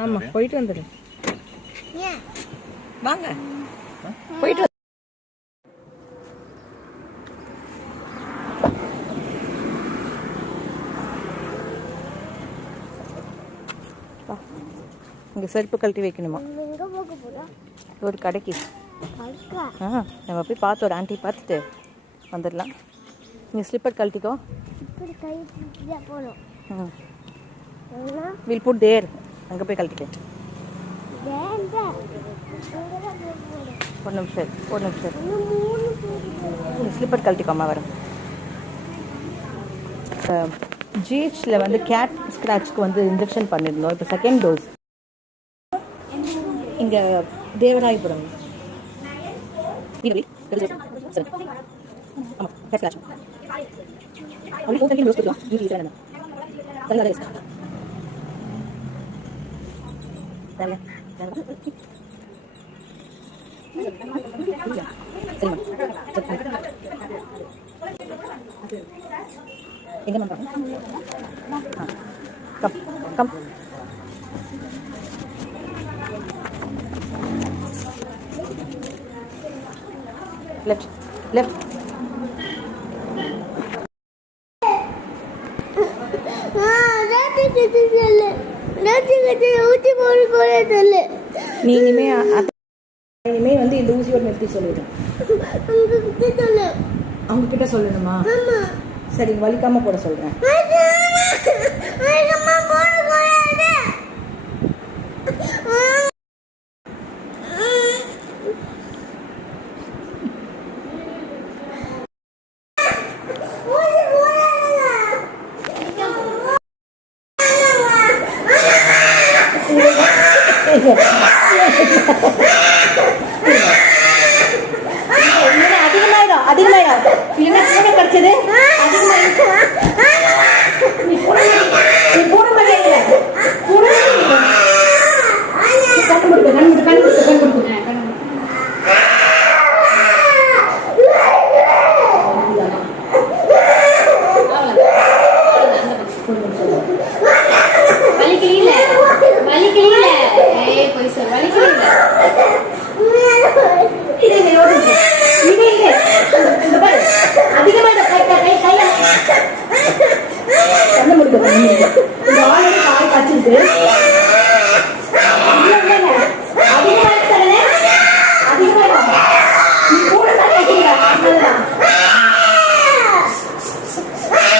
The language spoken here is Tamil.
ஆமாம், போயிட்டு வந்துடு. வாங்க, போயிட்டு இங்கே செருப்பு கழட்டி வைக்கணுமா? ஒரு கடைக்கு. நம்ம போய் பார்த்து ஒரு ஆண்டி பார்த்துட்டு வந்துடலாம். நீங்கள் ஸ்லிப்பர் கழட்டிக்கோ. வில் புட் தேர். அங்கே போய் கழட்டிக்க. ஒரு நிமிஷம் ஒரு நிமிஷம். நீங்கள் ஸ்லிப்பர் கழட்டிக்கோமா வரும். ஜிஹெச்சில் வந்து கேட் ஸ்க்ராட்ச்க்கு வந்து இன்ஜெக்ஷன் பண்ணியிருந்தோம். இப்போ செகண்ட் டோஸ் இங்கே தேவராயபுரம். ஆமாம், கேட் ஸ்க்ராட்ச். அப்படி 4 டோஸ் கொடுக்கலாம். வீட்டில் சரியா எங்கே பண்ணுறாங்க? Come come. Left left. நீ இனிமே வந்து இந்த ஊசியோட நிறுத்தி சொல்லிடு. அவங்க கிட்ட சொல்லணுமா? சரி, வலிக்காம போட சொல்றேன்.